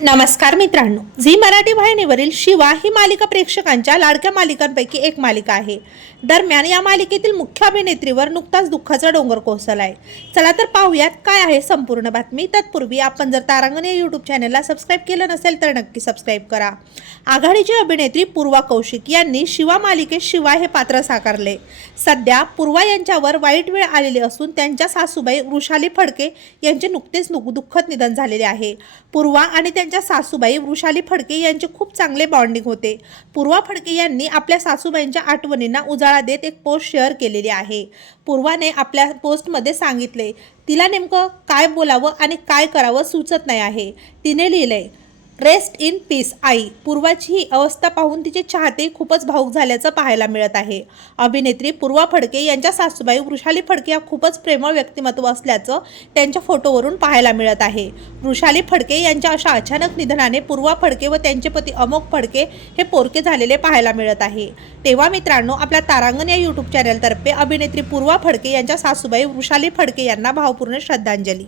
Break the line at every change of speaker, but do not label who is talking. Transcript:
नमस्कार मित्रांनो झी मराठी वाहिनीवरील शिवा ही मालिका प्रेक्षकांच्या लाडक्या मालिकांपैकी एक मालिका आहे. दरम्यान या मालिकेतील मुख्य अभिनेत्रीवर नुकताच दुःखाचा डोंगर कोसळलाय. चला तर पाहूयात काय आहे संपूर्ण बातमी. तत्पूर्वी आपण जर तारांगण या यूट्यूब चॅनलला सबस्क्राईब केलं नसेल तर नक्की सबस्क्राईब करा. आघाडीची अभिनेत्री पूर्वा कौशिक यांनी शिवा मालिकेत शिवा हे पात्र साकारले. सध्या पूर्वा यांच्यावर वाईट वेळ आलेली असून त्यांच्या सासूबाई वृषाली फडके यांचे नुकतेच दुःखद निधन झालेले आहे. पूर्वा आणि यांच्या सासूबाई वृषाली फडके यांचे खूप चांगले बॉन्डिंग होते. पूर्वा फडके यांनी आपल्या सासूबाईंच्या आठवणींना उजाळा देत एक पोस्ट शेअर केलेली आहे. पूर्वाने आपल्या पोस्टमध्ये सांगितले तिला नेमकं काय बोलावं आणि काय करावं सुचत नाही आहे. तिने लिहिलंय रेस्ट इन पीस आई. पूर्वाची ही अवस्था पाहून तिचे चाहते खूपच भाऊक झाल्याचं पाहायला मिळत आहे. अभिनेत्री पूर्वा फडके यांच्या सासूबाई वृषाली फडके या खूपच प्रेमळ व्यक्तिमत्व असल्याचं त्यांच्या फोटोवरून पाहायला मिळत आहे. वृषाली फडके यांच्या अशा अचानक निधनाने पूर्वा फडके व त्यांचे पती अमोक फडके हे पोरके झालेले पाहायला मिळत आहे. तेव्हा मित्रांनो आपल्या तारांगण या यूट्यूब चॅनलतर्फे अभिनेत्री पूर्वा फडके यांच्या सासूबाई वृषाली फडके यांना भावपूर्ण श्रद्धांजली.